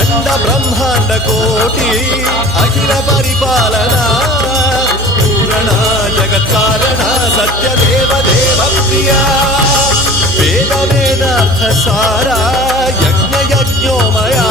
अंड ब्रह्मांड कोटि अखिल परिपालना पूरणा जगत्कारणा सत्यदेव देवप्रिया वेद वेदार्थ सारा यज्ञ यज्ञोमया